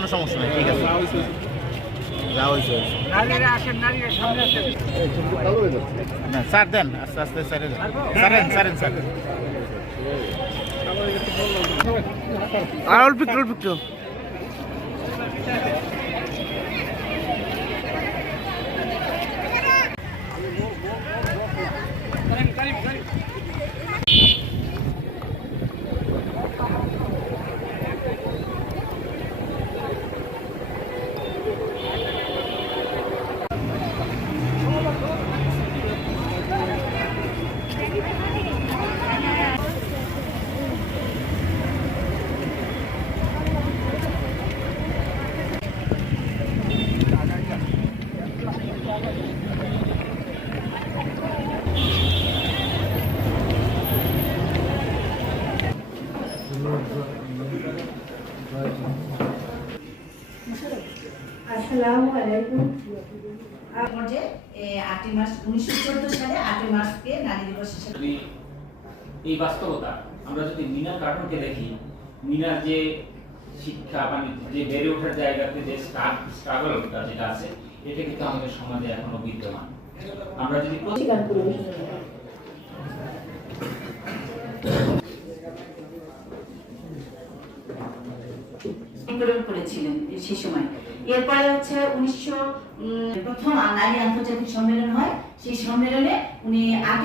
কোনো সমস্যা নেই, ঠিক আছে যা হয়েছে না স্যার দেন আস্তে আস্তে সারেন সারেন সারেন স্যার আর অল্প একটু আসসালামু আলাইকুম। যে 8 মার্চ 1914 সালে 8 মার্চকে নারী দিবস হিসেবে এই বাস্তবতা আমরা যদি মিনার কার্টুনকে দেখি, মিনার যে শিক্ষা মানে যে বেড়ে ওঠার জায়গাতে যে স্ট্রাগলটা যেটা আছে এটা কিন্তু আমাদের সমাজে এখনো বিদ্যমান। আমরা যদি করেছিলেন সেই সময়। এরপরে হচ্ছে 1900 প্রথম নারী আন্তর্জাতিক সম্মেলন হয়, সেই সম্মেলনে উনি 8